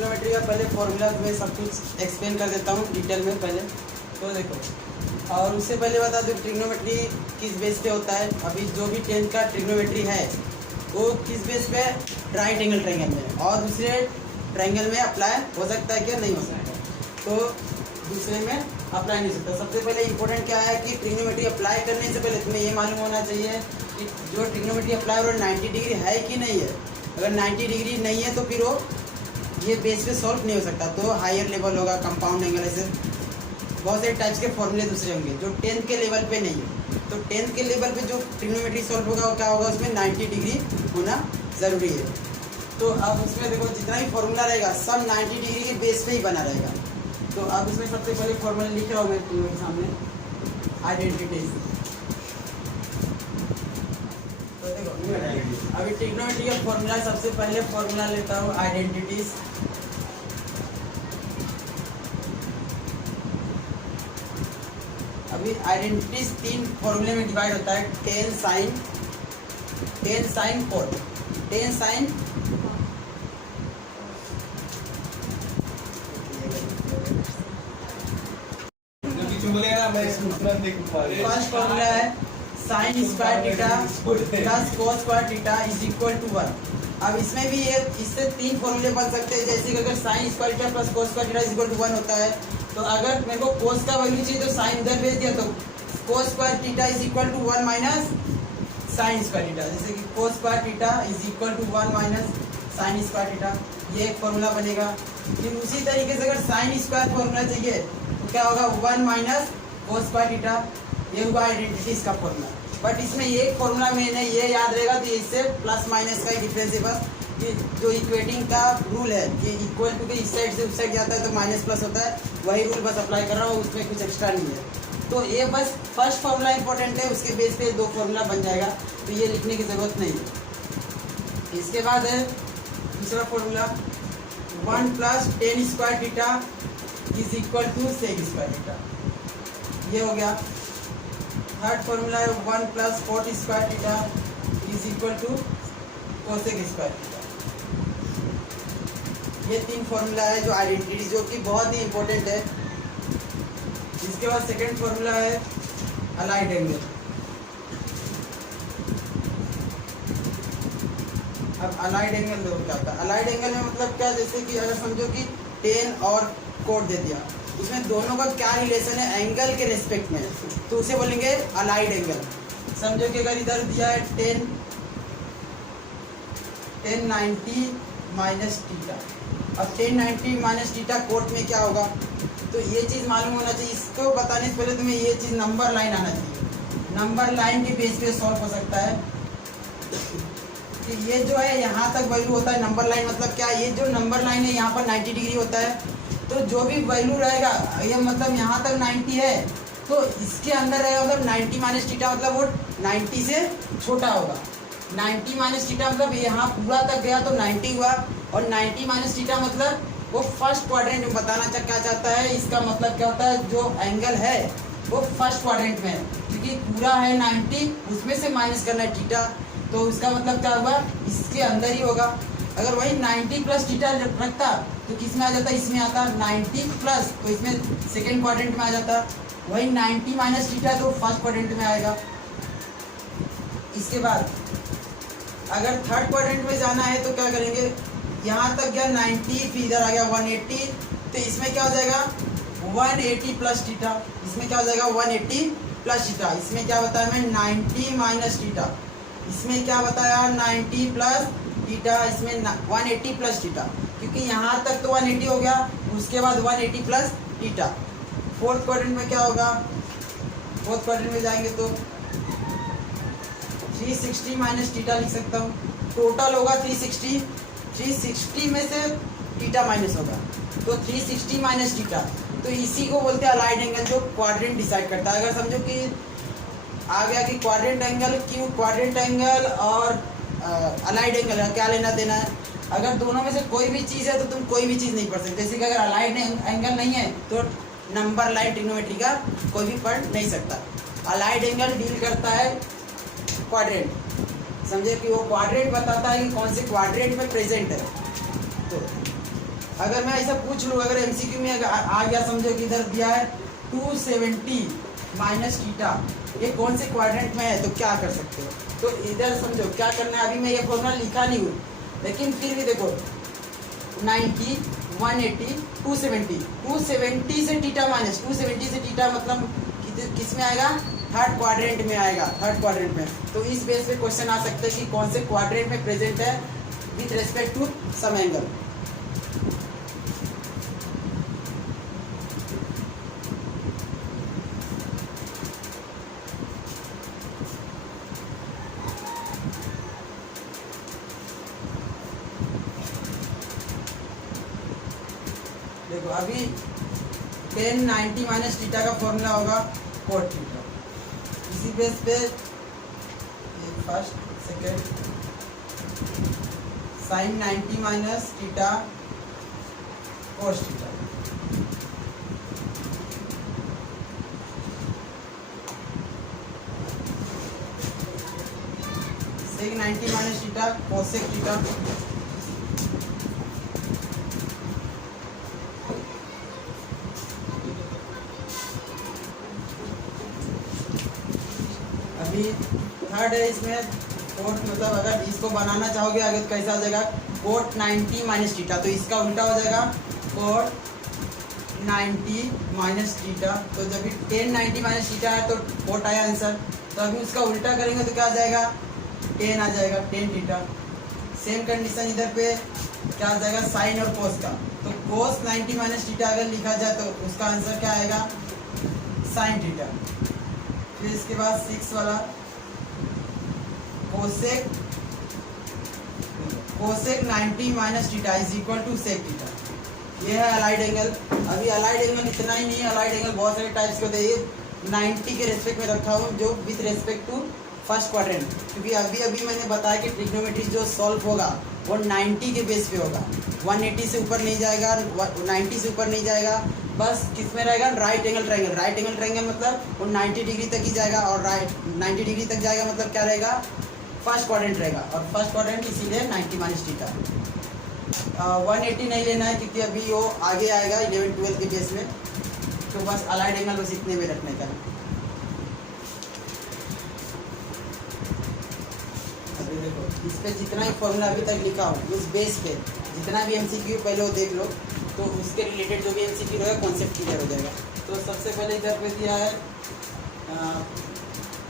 Trigonometry का पहले formula में सब कुछ एक्सप्लेन कर देता हूँ डिटेल में पहले। तो देखो, और उससे पहले बता दूँ ट्रिग्नोमेट्री किस बेस पे होता है। अभी जो भी 10th का ट्रिग्नोमेट्री है वो किस बेस पे, राइट एंगल ट्रायंगल में, और दूसरे ट्रायंगल में अप्लाई हो सकता है क्या, नहीं हो सकता। तो दूसरे में अप्लाई नहीं सकता। सबसे पहले इंपॉर्टेंट क्या है कि ट्रिग्नोमेट्री अप्लाई करने से पहले तुम्हें ये मालूम होना चाहिए कि जो ट्रिग्नोमेट्री अप्लाई हो रहा है 90 डिग्री है कि नहीं है। अगर 90 डिग्री नहीं है तो फिर वो ये बेस पे सॉल्व नहीं हो सकता। तो हायर लेवल होगा, कंपाउंड एंगल, ऐसे बहुत सारे टाइप्स के फॉर्मूले दूसरे होंगे जो 10th के लेवल पे नहीं है। तो 10th के लेवल पे जो ट्रिग्नोमेट्री सॉल्व होगा वो क्या होगा, उसमें 90 डिग्री होना ज़रूरी है। तो अब उसमें देखो जितना भी फॉर्मूला रहेगा सब 90 डिग्री के बेस पे ही बना रहेगा। तो अब इसमें सबसे पहले फॉर्मूला लिख रहा हूँ मैं तुम्हारे सामने, आइडेंटिटीज। तो देखो अभी ट्रिग्नोमेट्री का फॉर्मूला, सबसे पहले फॉर्मूला लेता हूँ आइडेंटिटीज। अभी आइडेंटिटीज 3 फॉर्मूले में डिवाइड होता है, tan sine cot. Tan sine first formula है sine square theta plus cos square theta is equal to 1। अब इसमें भी ये इससे 3 फॉर्मूले बन सकते हैं, जैसे कि अगर sine square theta plus cos square theta is equal to 1 होता है तो अगर मेरे को कोस का वैल्यू चाहिए तो साइन इधर भेज दिया तो cos square theta is equal to 1 minus sine square theta, जैसे कि cos square theta is equal to 1 minus sine square theta, ये एक फॉर्मूला बनेगा। फिर उसी तरीके से अगर साइन स्क्वायर फॉर्मूला चाहिए तो क्या होगा, 1 माइनस कोस स्क्वायर थीटा, ये होगा आइडेंटिटीज का फॉर्मूला। बट इसमें एक फॉर्मूला मैंने ये याद रहेगा तो इससे प्लस माइनस का ही डिफरेंस है बस, कि जो इक्वेटिंग का रूल है कि इक्वल टू के इस साइड से उस साइड जाता है तो माइनस प्लस होता है, वही रूल बस अप्लाई कर रहा हूँ, उसमें कुछ एक्स्ट्रा नहीं है। तो ये बस फर्स्ट फार्मूला इंपॉर्टेंट है, उसके बेस पे 2 फार्मूला बन जाएगा, तो ये लिखने की ज़रूरत नहीं है। इसके बाद है दूसरा formula 1 plus tan square theta is equal to sec square theta, ये हो गया। थर्ड फार्मूला है 1 plus cot square theta is equal to cosec square theta. ये 3 फार्मूला है जो आइडेंटिटी, जो कि बहुत ही इंपॉर्टेंट है। इसके बाद सेकंड फार्मूला है अलाइड एंगल। अब अलाइड एंगल देखो क्या होता है। अलाइड एंगल में मतलब क्या, जैसे कि अगर समझो कि टेन और कोट दे दिया, उसमें दोनों का क्या रिलेशन है एंगल के रेस्पेक्ट में, तो उसे बोलेंगे अलाइड एंगल। समझो कि अगर इधर दिया है 1090 माइनस थीटा, अब 1090 माइनस थीटा कोट में क्या होगा, तो ये चीज़ मालूम होना चाहिए। इसको बताने से पहले तुम्हें ये चीज़ नंबर लाइन आना चाहिए। नंबर लाइन के बेस पे सॉल्व हो सकता है कि ये जो है यहाँ तक वैल्यू होता है। नंबर लाइन मतलब क्या, ये जो नंबर लाइन है यहाँ पर 90 डिग्री होता है, तो जो भी वैल्यू रहेगा ये मतलब यहाँ तक 90 है तो इसके अंदर रहेगा, मतलब 90 माइनस थीटा मतलब वो 90 से छोटा होगा। 90 माइनस थीटा मतलब यहाँ पूरा तक गया तो 90 हुआ, और 90 माइनस थीटा मतलब वो फर्स्ट क्वाड्रेंट में बताना क्या चाहता है। इसका मतलब क्या होता है, जो एंगल है वो फर्स्ट क्वाड्रेंट में है, क्योंकि पूरा है 90, उसमें से माइनस करना है थीटा, तो इसका मतलब क्या होगा, इसके अंदर ही होगा। अगर वही 90 प्लस थीटा रखता तो किस में आ जाता, इसमें आता 90 प्लस, तो इसमें सेकेंड क्वाड्रेंट में आ जाता। वही 90 माइनस थीटा तो फर्स्ट क्वाड्रेंट में आएगा। इसके बाद अगर थर्ड क्वाड्रेंट में जाना है तो क्या करेंगे, यहाँ तक गया 90, फिर इधर आ गया 180, तो इसमें क्या हो जाएगा 180 प्लस थीटा, इसमें क्या हो जाएगा 180 प्लस थीटा। इसमें क्या बताया मैं 90 माइनस थीटा, इसमें क्या बताया 90 प्लस थीटा, इसमें 180 प्लस थीटा, क्योंकि यहाँ तक तो 180 हो गया, उसके बाद 180 प्लस थीटा। फोर्थ क्वाड्रेंट में क्या होगा, फोर्थ क्वाड्रेंट में जाएंगे तो 360 माइनस थीटा लिख सकता हूँ। टोटल होगा 360 में से थीटा माइनस होगा तो 360 माइनस थीटा, तो इसी को बोलते हैं अलाइड एंगल, जो क्वाड्रेंट डिसाइड करता है। अगर समझो कि आ गया कि क्वाड्रेंट एंगल, क्यों क्वाड्रेंट एंगल और अलाइड एंगल क्या लेना देना है। अगर दोनों में से कोई भी चीज़ है तो तुम कोई भी चीज़ नहीं पढ़ सकते। जैसे कि अगर अलाइड एंगल नहीं है तो नंबर लाइन ट्रिग्नोमेट्री का कोई भी पढ़ नहीं सकता। अलाइड एंगल डील करता है क्वाड्रेंट, समझे कि वो क्वाड्रेंट बताता है कि कौन से क्वाड्रेंट में प्रेजेंट है। तो अगर मैं ऐसा पूछ लूँ, अगर एमसीक्यू में आ गया, समझो कि इधर दिया है 270 माइनस थीटा, ये कौन से क्वाड्रेंट में है, तो क्या कर सकते हो। तो इधर समझो क्या करना है। अभी मैं ये फॉर्मूला लिखा नहीं हूँ, लेकिन फिर भी देखो 90, 180, 270 से थीटा माइनस 270 से थीटा मतलब किस में आएगा, थर्ड क्वाड्रेंट में आएगा, थर्ड क्वाड्रेंट में। तो इस बेस पे क्वेश्चन आ सकते हैं कि कौन से क्वाड्रेंट में प्रेजेंट है with respect to some angle. देखो अभी 10 90 माइनस थीटा का फॉर्मूला होगा कोट थीटा। इसी बेस पे first second sine 90 minus theta cos theta. Sec 90 minus theta cosec theta. अभी थर्ड है इसमें कोट, मतलब अगर इसको बनाना चाहोगे आगे तो कैसा हो जाएगा, कोट 90 माइनस थीटा, तो इसका उल्टा हो जाएगा कोट 90 माइनस थीटा। तो जब भी 10 90 माइनस थीटा है तो कोट आया आंसर, तो अभी उसका उल्टा करेंगे तो क्या आ जाएगा, 10 आ जाएगा, 10 थीटा। सेम कंडीशन इधर पे क्या आ जाएगा, साइन और कोस का, तो कोस 90 माइनस थीटा अगर लिखा जाए तो उसका आंसर क्या आएगा, साइन थीटा। फिर इसके बाद 6 वाला cosec 90 minus theta is equal to sec theta. ये है अलाइड एंगल। अभी अलाइड एंगल इतना ही नहीं है, अलाइड एंगल बहुत सारे टाइप्स के होते हैं। ये 90 के रेस्पेक्ट में रखा हूँ जो with respect to first quadrant, क्योंकि अभी मैंने बताया कि ट्रिग्नोमेट्री जो सॉल्व होगा वो 90 के बेस पे होगा, 180 से ऊपर नहीं जाएगा, 90 से ऊपर नहीं जाएगा, बस किस में रहेगा, right angle triangle. Right angle triangle मतलब वो 90 डिग्री तक ही जाएगा, और राइट 90 डिग्री तक जाएगा मतलब क्या रहेगा, फर्स्ट क्वाड्रेंट रहेगा, और फर्स्ट क्वाड्रेंट इसीलिए 90 माइनस थीटा। 180 नहीं लेना है क्योंकि अभी वो आगे आएगा 11 12 के बेस में, तो बस अलाइड एंगल बस इतने में रखने का है। देखो इस पे जितना ही फॉर्मूला अभी तक लिखा हो उस बेस पे जितना भी एमसीक्यू पहले वो देख लो, तो उसके रिलेटेड जो भी एमसीक्यू रहेगा कॉन्सेप्ट क्लियर हो जाएगा। तो सबसे पहले इधर पे दिया है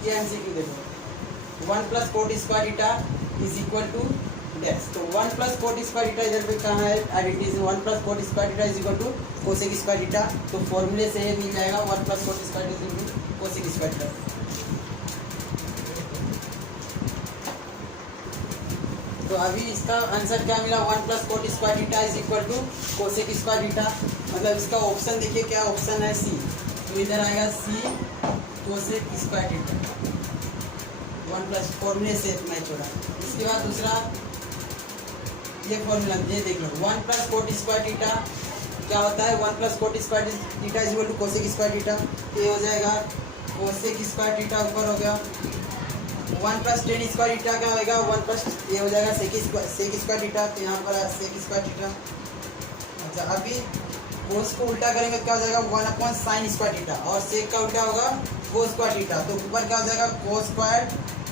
ये एमसीक्यू देखो, 1 plus cot square theta is equal to dash. तो 1 प्लस कोट स्क्वायर थीटा इधर पे कहाँ है, आइडेंटिटी से 1 plus cot square theta is equal to cosec square theta. तो फॉर्मूले से मिल जाएगा 1 plus cot square theta is equal to cosec square theta. तो अभी इसका आंसर क्या मिला, 1 plus cot square theta is equal to cosec square theta. मतलब इसका ऑप्शन देखिए क्या ऑप्शन है, सी। तो इधर आएगा सी कोसेक स्क्वायर थीटा, 1 प्लस फॉर्मूले से मैच हो रहा है। इसके बाद दूसरा ये फॉर्मूला ये देख लो, 1 प्लस कोट स्क्वायर थीटा क्या होता है, 1 plus cot square theta is equal to cosec square theta. ये हो जाएगा कोसेक स्क्वायर थीटा ऊपर हो गया, 1 प्लस टेन स्क्वायर थीटा क्या होगा, 1 प्लस ये हो जाएगा सेक स्क्वायर थीटा। तो यहाँ पर सेक स्क्वायर थीटा। अच्छा अभी कोस को उल्टा करेंगे तो क्या हो जाएगा, 1 अपॉन साइन स्क्वायर थीटा, और सेक का उल्टा होगा कोस स्क्वायर थीटा। तो ऊपर क्या हो जाएगा, कोस स्क्वायर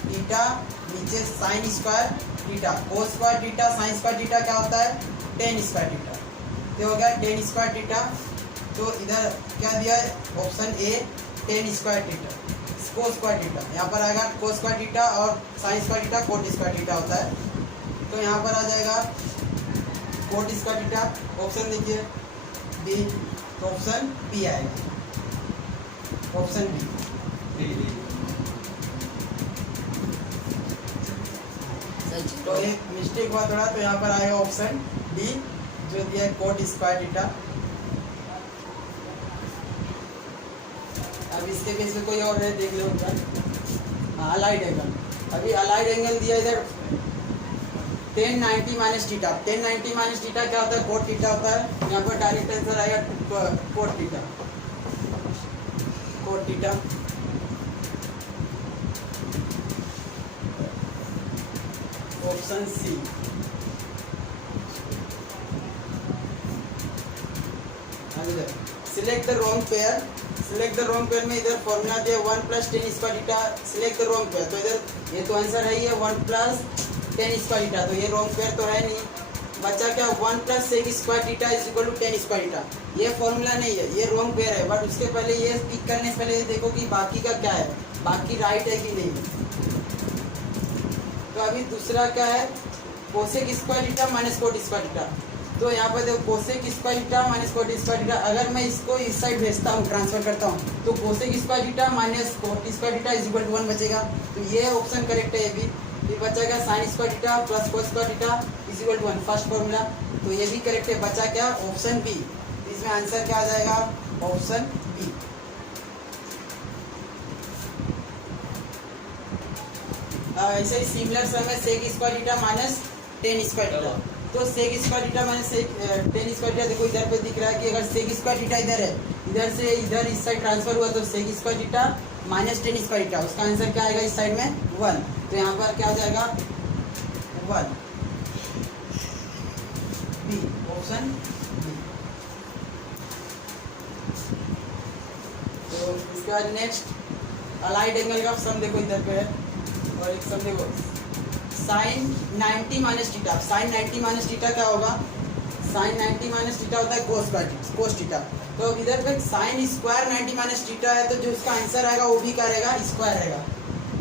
थीटा, नीचे साइन स्क्वायर थीटा। कोस square theta sine square theta क्या होता है, टेन स्क्वायर थीटा। तो हो गया टेन स्क्वायर थीटा। तो इधर क्या दिया है, option A ten square theta cos square theta. यहाँ पर आएगा कोस स्क्वायर थीटा, और sign square theta coat square theta होता है। तो यहाँ पर आ जाएगा कोट स्क्वायर थीटा। ऑप्शन देखिए बी, तो ऑप्शन बी आएगा, ऑप्शन बी। तो एक मिस्टेक हुआ थोड़ा, तो यहाँ पर आएगा ऑप्शन डी जो दिया है कोट स्क्वायर थीटा। अब इसके बेस में कोई और है देख लो ऊपर, अलाइड एंगल। अभी अलाइड एंगल दिया इधर 10 90 माइनस थीटा। 10 90 माइनस थीटा क्या होता है, कोट थीटा होता है। यहाँ पर डायरेक्ट आंसर आएगा cot theta, cot theta. Option C. Select the wrong pair, select the wrong pair में इधर फॉर्मूला दिया 1 plus tan square theta, select the wrong pair, तो इधर ये तो आंसर है, ये 1 प्लस टेन स्क्वायर थीटा, तो ये रॉन्ग पेयर तो है नहीं। बचा क्या 1 plus sec square theta is equal to tan square theta, ये फॉर्मूला नहीं है, ये रॉन्ग पेयर है। बट उसके पहले ये पिक करने से पहले देखो कि बाकी का क्या है, बाकी राइट है कि नहीं। तो अभी दूसरा क्या है, cosec square theta minus cot square theta, तो यहाँ पर देखो cosec square theta minus cot square theta, अगर मैं इसको इस साइड भेजता हूँ, ट्रांसफर करता हूँ, तो cosec square theta minus cot square theta is equal to 1 बचेगा, तो ये ऑप्शन करेक्ट है। ये भी फिर बचेगा sine square theta plus cos square theta is equal to 1, first formula, तो ये भी करेक्ट है। बचा क्या, ऑप्शन बी, इसमें आंसर क्या आ जाएगा, ऑप्शन बी। ऐसे ही सिमिलर सम है sec square theta minus tan square theta, तो sec square theta minus sec tan square theta, देखो इधर पे दिख रहा है कि अगर सेक स्क्वायर थीटा इधर है, इधर से इधर इस साइड ट्रांसफर हुआ, तो sec square theta minus tan square theta, उसका आंसर क्या आएगा, इस साइड में 1, तो यहाँ पर क्या हो जाएगा 1, बी, ऑप्शन बी। तो इसके बाद नेक्स्ट अलाइड एंगल का सम देखो इधर पे है, और एक सम देखो sine 90 minus theta, sine 90 minus theta क्या होगा, साइन 90 माइनस थीटा होता है कोस थीटा, तो इधर पे साइन स्क्वायर 90 माइनस थीटा है, तो जो इसका आंसर आएगा वो भी क्या रहेगा, स्क्वायर रहेगा,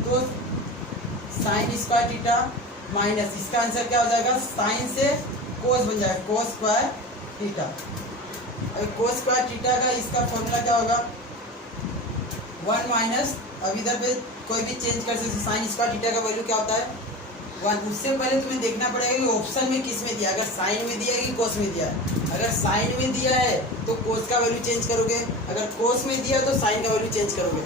तो साइन स्क्वायर थीटा माइनस इसका आंसर क्या हो जाएगा, साइन से कोस बन जाएगा, कोस स्क्वायर थीटा। अब कोस स्क्वायर थीटा का इसका फॉर्मूला क्या होगा, 1 माइनस, अब इधर पे कोई भी चेंज कर सकते, साइन स्क्वायर थीटा का वैल्यू क्या होता है 1। उससे पहले तुम्हें देखना पड़ेगा कि ऑप्शन में किस में दिया, अगर साइन में दिया है कि कोस में दिया है। अगर साइन में दिया है तो कोस का वैल्यू चेंज करोगे, अगर कोस में दिया तो साइन का वैल्यू चेंज करोगे।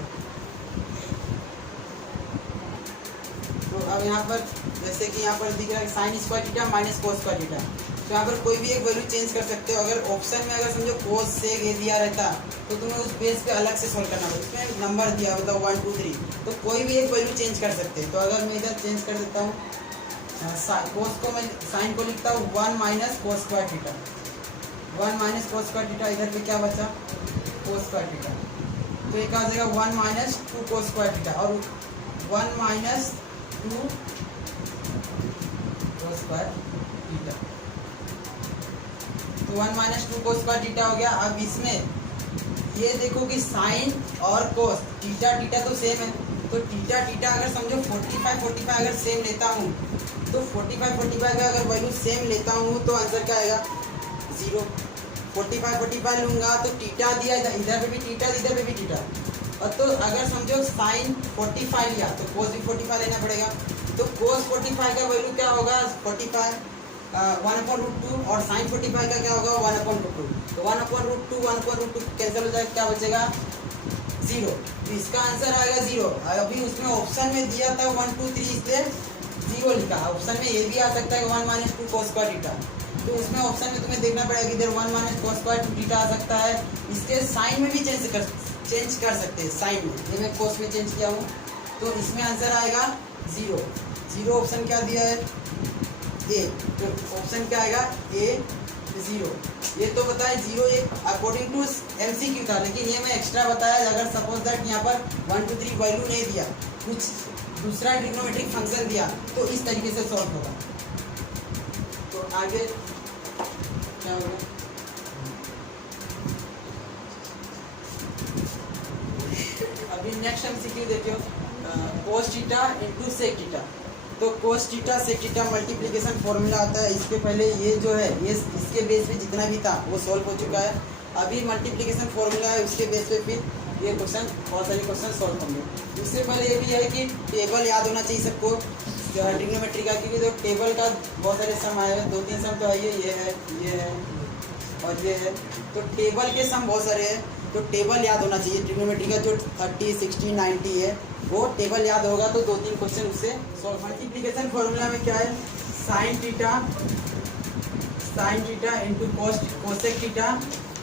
तो अब यहाँ पर जैसे कि यहाँ पर दिख रहा है sine square theta minus cos square theta, तो यहाँ पर कोई भी एक वैल्यू चेंज कर सकते हो। अगर ऑप्शन में अगर समझो कोस से ये दिया रहता तो तुम्हें उस बेस पे अलग से सोल्व करना होगा, उसमें नंबर दिया होता 1 2 3, तो कोई भी एक वैल्यू चेंज कर सकते हैं। तो अगर मैं इधर चेंज कर देता हूँ, कोस को मैं साइन को लिखता हूँ 1 minus cos square theta, 1 minus cos square theta, इधर पे क्या बचा कोस स्क्वायर थीटा, तो एक आ जाएगा 1 माइनस 2 कोस स्क्वायर थीटा और 1 माइनस 2 कोस स्क्वायर थीटा, तो 1 माइनस 2 कोस स्क्वायर थीटा हो गया। अब इसमें ये देखो कि साइन और कोस थीटा थीटा तो सेम है, तो थीटा थीटा अगर समझो 45 45 अगर सेम लेता हूँ, तो 45 45 का अगर वैल्यू सेम लेता हूँ तो आंसर क्या आएगा 0। 45 45 लूँगा तो थीटा दिया, इधर पे भी थीटा, इधर पे भी थीटा, और तो अगर समझो साइन 45 लिया तो कोस भी 45 लेना पड़ेगा, तो कोस 45 का वैल्यू क्या होगा 45 1/√2 और साइन 45 का क्या होगा 1/√2, तो 1/√2 1/√2 कैंसिल हो जाएगा, क्या बचेगा 0, तो इसका आंसर आएगा 0। अभी उसमें ऑप्शन में दिया था 1 2 3 इसलिए 0 लिखा, ऑप्शन में ये भी आ सकता है 1 माइनस 2 कोस स्क्वायर थीटा, तो उसमें ऑप्शन में तुम्हें देखना पड़ेगा इधर 1 माइनस कोस स्क्वायर थीटा आ सकता है, इसके साइन में भी चेंज कर सकते हैं, साइन में ये मैं कोस में चेंज किया हूँ, तो इसमें आंसर आएगा 0। 0 ऑप्शन क्या दिया है ए, तो ऑप्शन क्या आएगा ए 0। ये तो बताए 0 एक अकॉर्डिंग टू MCQ था, लेकिन ये मैं एक्स्ट्रा बताया अगर सपोज दैट यहाँ पर 1 2 3 वैल्यू नहीं दिया, कुछ दूसरा ट्रिग्नोमेट्रिक फंक्शन दिया, तो इस तरीके से सॉल्व होगा। तो आगे क्या होगा, अभी नेक्स्ट MCQ देखियो, cos theta into sec theta, तो cos theta sec theta multiplication formula आता है, इसके पहले ये जो है ये इसके बेस पे जितना भी था वो सॉल्व हो चुका है, अभी मल्टीप्लिकेशन फॉर्मूला है उसके बेस पे फिर ये क्वेश्चन बहुत सारे क्वेश्चन सॉल्व होंगे। इससे पहले ये भी है कि टेबल याद होना चाहिए सबको ट्रिग्नोमेट्री का, क्योंकि जो टेबल का बहुत सारे सम आए हैं, 2 3 सम तो आइए, ये है और ये है, तो टेबल के सम बहुत सारे हैं, तो टेबल याद होना चाहिए ट्रिग्नोमेट्री का, जो 30 60 90 है वो टेबल याद होगा तो 2 3 क्वेश्चन उससे सॉल्व। मल्टीप्लिकेशन फॉर्मूला में क्या है sine theta into cosec theta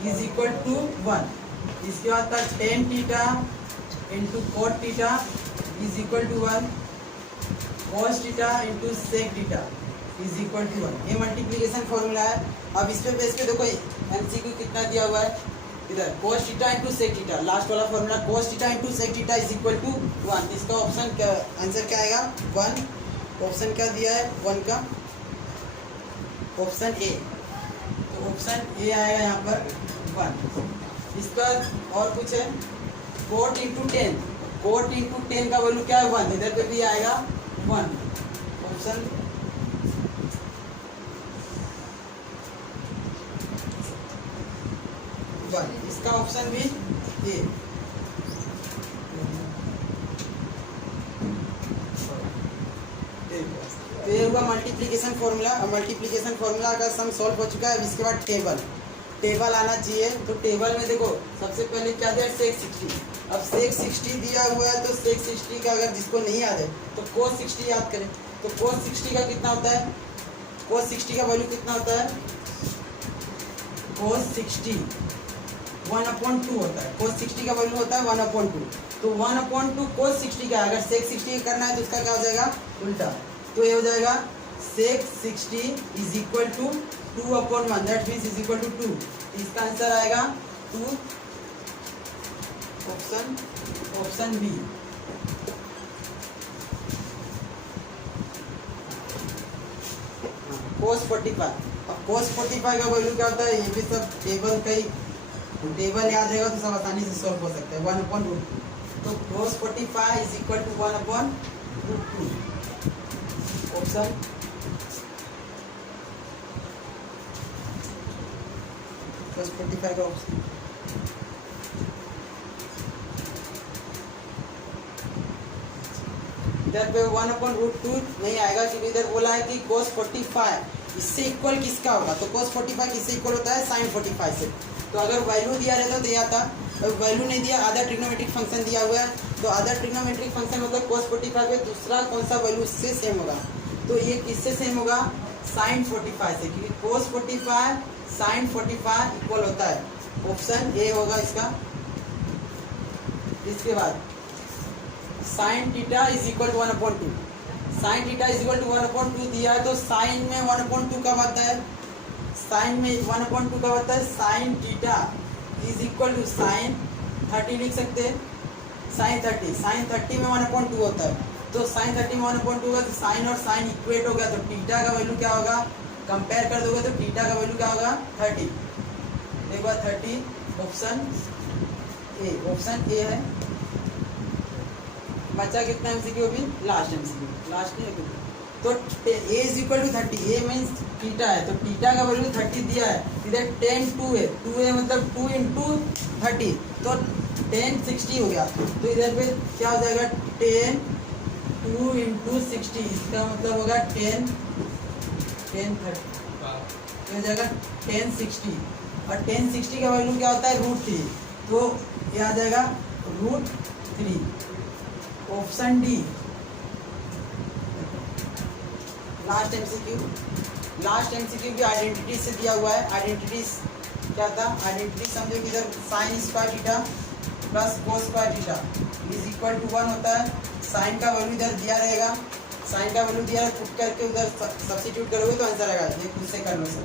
is equal to 1, इसके बाद था tan theta into cot theta is equal to 1, cos theta into sec theta is equal to 1, ये मल्टीप्लिकेशन फॉर्मूला है। अब इस पे बेस पे देखो MCQ कितना दिया हुआ है, इधर cos theta into sec theta, last वाला formula cos theta into sec theta is equal to 1। इसका ऑप्शन क्या, आंसर क्या आएगा 1। ऑप्शन क्या दिया है 1 का, ऑप्शन ए। तो ऑप्शन ए आएगा यहाँ पर 1। इसका और कुछ है कोट इंटू 10, कोट इंटू 10 का वैल्यू क्या है 1, इधर पे भी आएगा 1। ऑप्शन इसका ऑप्शन भी ए। तो ये होगा मल्टीप्लिकेशन फॉर्मूला। मल्टीप्लिकेशन फॉर्मूला का सम सॉल्व हो चुका है। अब इसके बाद टेबल आना चाहिए। तो टेबल में देखो सबसे पहले क्या दिया sec 60। अब sec 60 दिया हुआ है तो sec 60 का अगर जिसको नहीं याद है तो cos 60 याद करें। तो cos 60 का कितना होता है, cos 60 का वैल्यू कितना होता है, cos 60 1/2 होता है। cos 60 का वैल्यू होता है 1/2। तो 1/2 cos 60 का, अगर sec 60 करना है तो उसका क्या हो जाएगा उल्टा। तो ये हो जाएगा sec 60 is equal to 2/1, that means is equal to 2। इसका आंसर आएगा 2, ऑप्शन बी। cos 45। अब cos 45 का वैल्यू क्या होता है, ये भी सब टेबल का ही, टेबल याद रहेगा तो सब आसानी से सॉल्व हो सकता है 1/2। तो cos 45 is equal to 1/2। Option cos 45 का ऑप्शन इधर पे 1/2 नहीं आएगा क्योंकि इधर बोला है कि cos 45 इससे इक्वल किसका होगा। तो cos 45 किससे इक्वल होता है, sin 45 से। तो अगर वैल्यू दिया रहता तो यह आता, वैल्यू नहीं दिया, आधा ट्रिग्नोमेट्रिक फंक्शन दिया हुआ है। तो आधा ट्रिग्नोमेट्रिक फंक्शन मतलब cos 45 में दूसरा कौन सा वैल्यू इससे सेम होगा। तो ये किससे सेम होगा, sin 45 से, क्योंकि cos 45 sin 45 इक्वल होता है। ऑप्शन ए होगा इसका। इसके बाद sin theta is equal to 1/2। sin theta is equal to 1/2 दिया है तो sin में 1/2 का आता है, sin में 1/2 का आता है। sin theta is equal to sin 30 लिख सकते हैं, sin 30 में 1/2 होता है। तो sin 30 में 1/2 होगा तो sin और sin इक्वेट हो गया। तो थीटा का वैल्यू क्या होगा, कंपेयर कर दोगे तो थीटा का वैल्यू क्या होगा 30। एक बार 30, ऑप्शन ए। ऑप्शन ए है। बचा कितना एमसीक्यू अभी, लास्ट एमसीक्यू, लास्ट नहीं है। तो A is equal to 30, A means theta है तो थीटा का वैल्यू 30 दिया है। इधर 10 2 है, 2 है मतलब 2 इंटू 30 तो 10 60 हो गया। तो इधर पे क्या हो जाएगा 10 2 इंटू 60, इसका मतलब होगा 10 30 हो जाएगा 10 60। और 10 60 का वैल्यू क्या होता है √3। तो ये आ जाएगा √3। ऑप्शन डी लास्ट एमसीक्यू भी आइडेंटिटी से दिया हुआ है। आइडेंटिटी क्या था, आइडेंटिटी समझो कि इधर sin square theta plus cos square theta is equal to 1 होता है। sin का वैल्यू इधर दिया रहेगा, sin का वैल्यू दिया है, पुट करके उधर सब्स्टिट्यूट करोगे तो आंसर आएगा। ये खुद से कर लो सर।